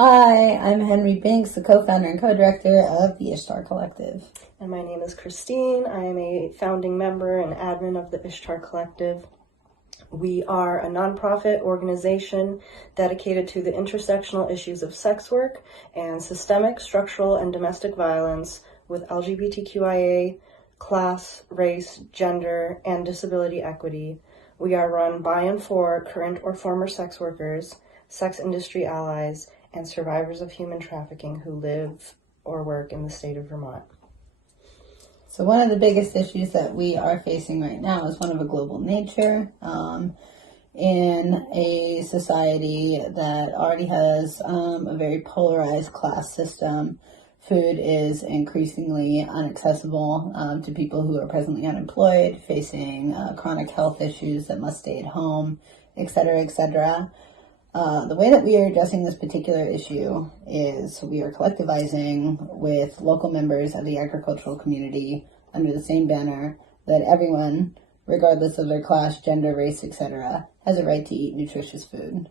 Hi, I'm Henry Binks, the co-founder and co-director of the Ishtar Collective. And my name is Christine. I am a founding member and admin of the Ishtar Collective. We are a nonprofit organization dedicated to the intersectional issues of sex work and systemic, structural, and domestic violence with LGBTQIA, class, race, gender, and disability equity. We are run by and for current or former sex workers, sex industry allies, and survivors of human trafficking who live or work in the state of Vermont. So one of the biggest issues that we are facing right now is one of a global nature. In a society that already has a very polarized class system, food is increasingly inaccessible to people who are presently unemployed, facing chronic health issues that must stay at home, et cetera, et cetera. The way that we are addressing this particular issue is we are collectivizing with local members of the agricultural community under the same banner that everyone, regardless of their class, gender, race, etc., has a right to eat nutritious food.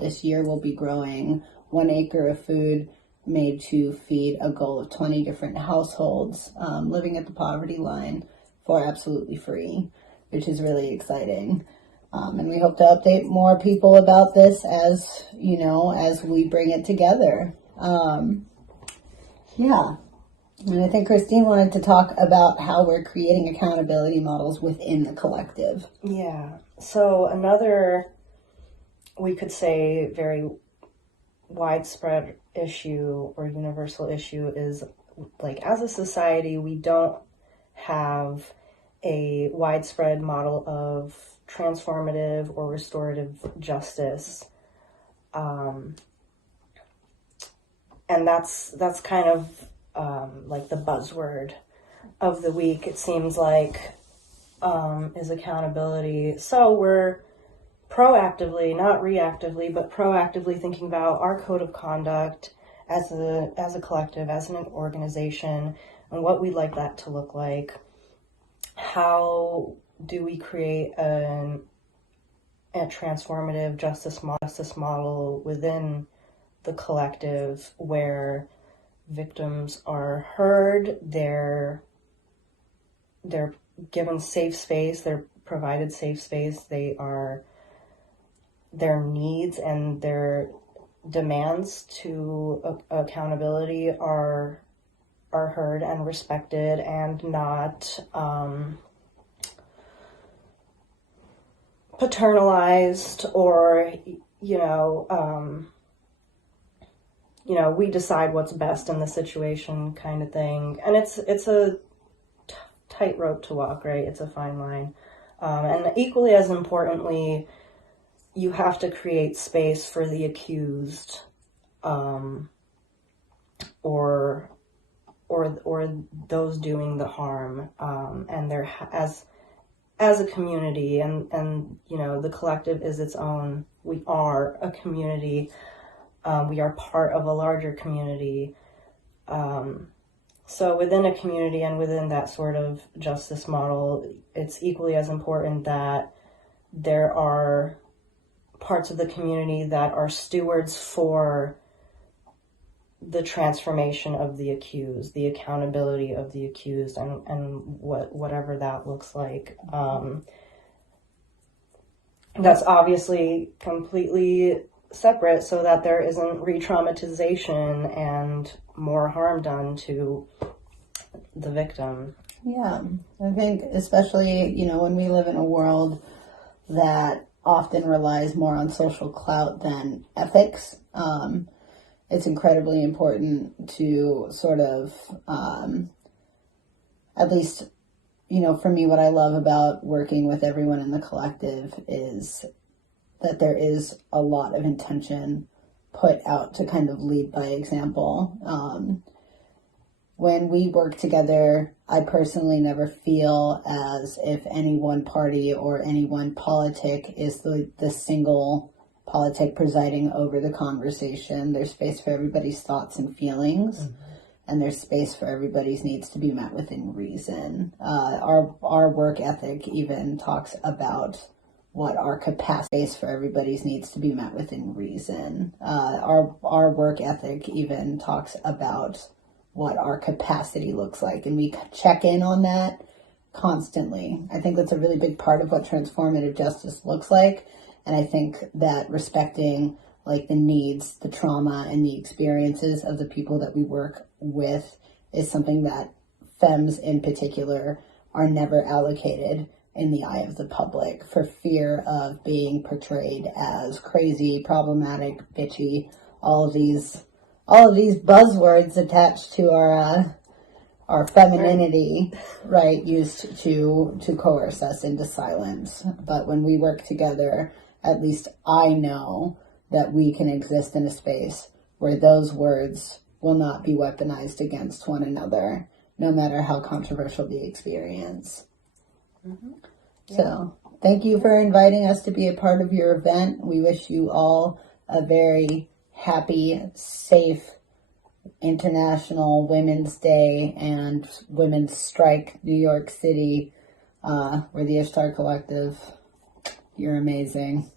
This year we'll be growing 1 acre of food made to feed a goal of 20 different households living at the poverty line for absolutely free, which is really exciting. And we hope to update more people about this as we bring it together. And I think Christine wanted to talk about how we're creating accountability models within the collective. Yeah. So another, we could say, very widespread issue or universal issue is, like, as a society, we don't have a widespread model of transformative or restorative justice. And that's kind of like the buzzword of the week, it seems like, is accountability. So we're proactively, not reactively, but proactively thinking about our code of conduct as a collective, as an organization, and what we'd like that to look like. How do we create a transformative justice model within the collective where victims are heard, they're given safe space, they're provided safe space, their needs and their demands to accountability are heard and respected and not paternalized or, we decide what's best in the situation kind of thing. And it's a tightrope to walk, right? It's a fine line. And equally as importantly, you have to create space for the accused, or those doing the harm, and they're as a community, and the collective is its own. We are a community. We are part of a larger community. So within a community and within that sort of justice model, it's equally as important that there are parts of the community that are stewards for the transformation of the accused, the accountability of the accused, and whatever that looks like. That's obviously completely separate so that there isn't re-traumatization and more harm done to the victim. Yeah, I think especially, when we live in a world that often relies more on social clout than ethics, it's incredibly important to sort of, at least, for me, what I love about working with everyone in the collective is that there is a lot of intention put out to kind of lead by example. When we work together, I personally never feel as if any one party or any one politic is the single politic presiding over the conversation. There's space for everybody's thoughts and feelings, and there's space for everybody's needs to be met within reason. Our work ethic even talks about what our capacity is for everybody's needs to be met within reason. Our work ethic even talks about what our capacity looks like, and we check in on that constantly. I think that's a really big part of what transformative justice looks like, and I think that respecting like the needs, the trauma, and the experiences of the people that we work with is something that femmes in particular are never allocated in the eye of the public for fear of being portrayed as crazy, problematic, bitchy, all of these buzzwords attached to our femininity, right, used to coerce us into silence. But when we work together, at least I know that we can exist in a space where those words will not be weaponized against one another, no matter how controversial the experience. Mm-hmm. Yeah. So, thank you for inviting us to be a part of your event. We wish you all a very happy, safe International Women's Day and Women's Strike New York City. We're the Ishtar Collective. You're amazing.